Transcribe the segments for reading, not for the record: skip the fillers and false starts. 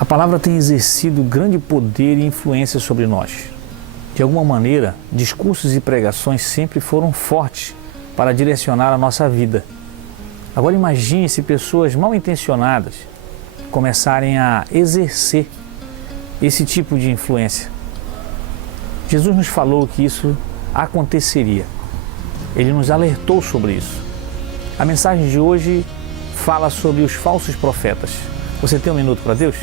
A palavra tem exercido grande poder e influência sobre nós. De alguma maneira, discursos e pregações sempre foram fortes para direcionar a nossa vida. Agora imagine se pessoas mal intencionadas começarem a exercer esse tipo de influência. Jesus nos falou que isso aconteceria. Ele nos alertou sobre isso. A mensagem de hoje fala sobre os falsos profetas. Você tem um minuto para Deus?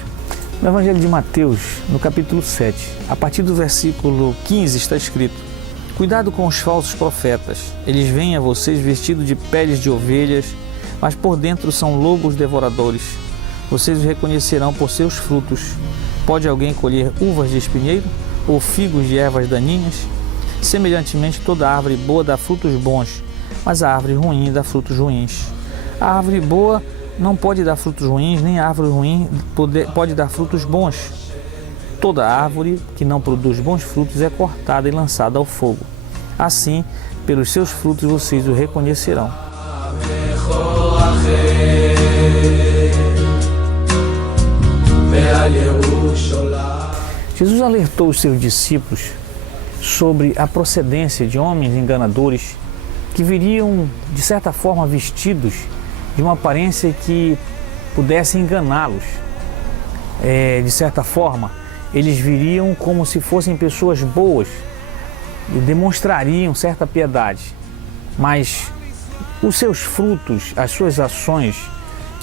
No Evangelho de Mateus, no capítulo 7, a partir do versículo 15 está escrito: cuidado com os falsos profetas, eles vêm a vocês vestidos de peles de ovelhas, mas por dentro são lobos devoradores. Vocês os reconhecerão por seus frutos. Pode alguém colher uvas de espinheiro ou figos de ervas daninhas? Semelhantemente, toda árvore boa dá frutos bons, mas a árvore ruim dá frutos ruins. A árvore boa não pode dar frutos ruins, nem a árvore ruim pode dar frutos bons. Toda árvore que não produz bons frutos é cortada e lançada ao fogo. Assim, pelos seus frutos vocês o reconhecerão. Jesus alertou os seus discípulos sobre a procedência de homens enganadores que viriam, de certa forma, vestidos de uma aparência que pudesse enganá-los. De certa forma, eles viriam como se fossem pessoas boas e demonstrariam certa piedade, mas os seus frutos, as suas ações,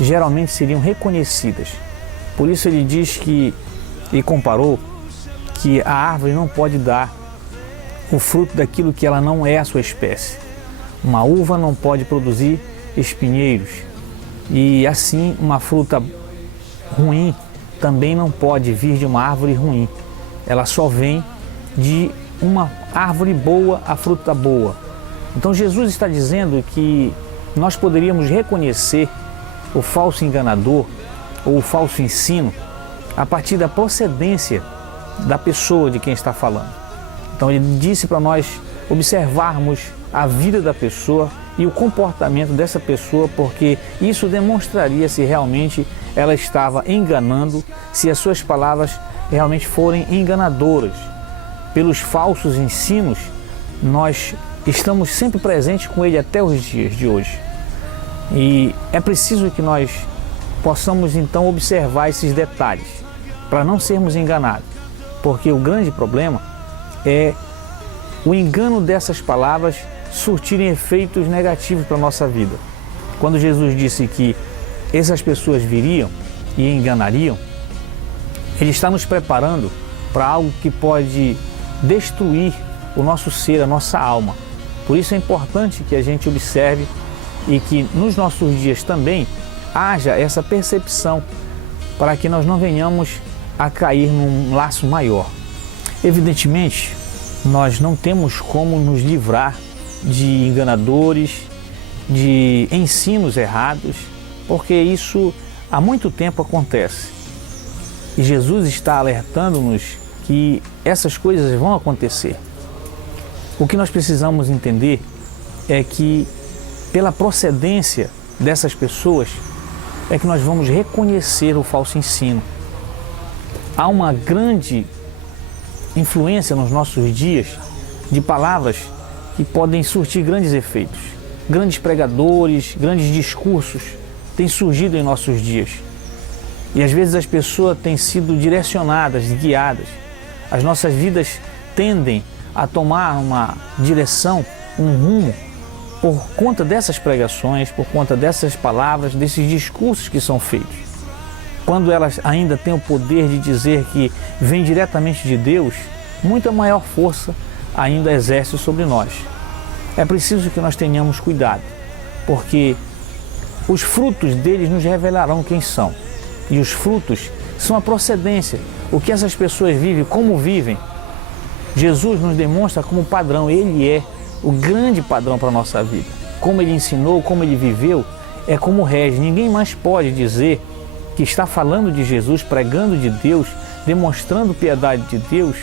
geralmente seriam reconhecidas. Por isso ele diz que, e comparou, que a árvore não pode dar o fruto daquilo que ela não é a sua espécie. Uma uva não pode produzir espinheiros, e assim uma fruta ruim também não pode vir de uma árvore ruim. Ela só vem de uma árvore boa, a fruta boa. Então Jesus está dizendo que nós poderíamos reconhecer o falso enganador ou o falso ensino a partir da procedência da pessoa de quem está falando. Então ele disse para nós observarmos a vida da pessoa e o comportamento dessa pessoa, porque isso demonstraria se realmente ela estava enganando, se as suas palavras realmente forem enganadoras. Pelos falsos ensinos, nós estamos sempre presentes com ele até os dias de hoje. E é preciso que nós possamos então observar esses detalhes, para não sermos enganados, porque o grande problema é o engano dessas palavras surtirem efeitos negativos para a nossa vida. Quando Jesus disse que essas pessoas viriam e enganariam, Ele está nos preparando para algo que pode destruir o nosso ser, a nossa alma. Por isso é importante que a gente observe e que nos nossos dias também haja essa percepção para que nós não venhamos a cair num laço maior. Evidentemente, nós não temos como nos livrar de enganadores, de ensinos errados, porque isso há muito tempo acontece. E Jesus está alertando-nos que essas coisas vão acontecer. O que nós precisamos entender é que, pela procedência dessas pessoas, é que nós vamos reconhecer o falso ensino. Há uma grande influência nos nossos dias de palavras que podem surtir grandes efeitos. Grandes pregadores, grandes discursos têm surgido em nossos dias. E às vezes as pessoas têm sido direcionadas, guiadas. As nossas vidas tendem a tomar uma direção, um rumo, por conta dessas pregações, por conta dessas palavras, desses discursos que são feitos. Quando elas ainda têm o poder de dizer que vem diretamente de Deus, muita maior força ainda exerce sobre nós. É preciso que nós tenhamos cuidado, porque os frutos deles nos revelarão quem são. E os frutos são a procedência, o que essas pessoas vivem, como vivem. Jesus nos demonstra como padrão, Ele é o grande padrão para a nossa vida. Como Ele ensinou, como Ele viveu, é como rege. Ninguém mais pode dizer que está falando de Jesus, pregando de Deus, demonstrando piedade de Deus,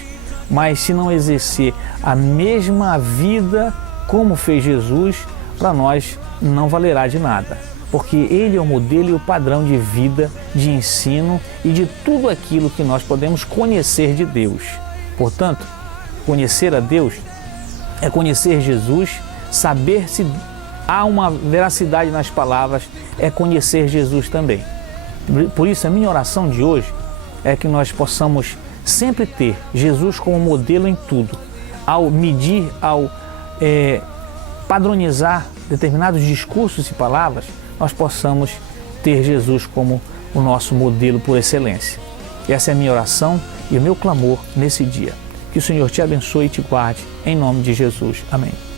mas se não exercer a mesma vida como fez Jesus, para nós não valerá de nada. Porque Ele é o modelo e o padrão de vida, de ensino e de tudo aquilo que nós podemos conhecer de Deus. Portanto, conhecer a Deus é conhecer Jesus, saber se há uma veracidade nas palavras, é conhecer Jesus também. Por isso, a minha oração de hoje é que nós possamos sempre ter Jesus como modelo em tudo. Ao medir, ao padronizar determinados discursos e palavras, nós possamos ter Jesus como o nosso modelo por excelência. Essa é a minha oração e o meu clamor nesse dia. Que o Senhor te abençoe e te guarde, em nome de Jesus. Amém.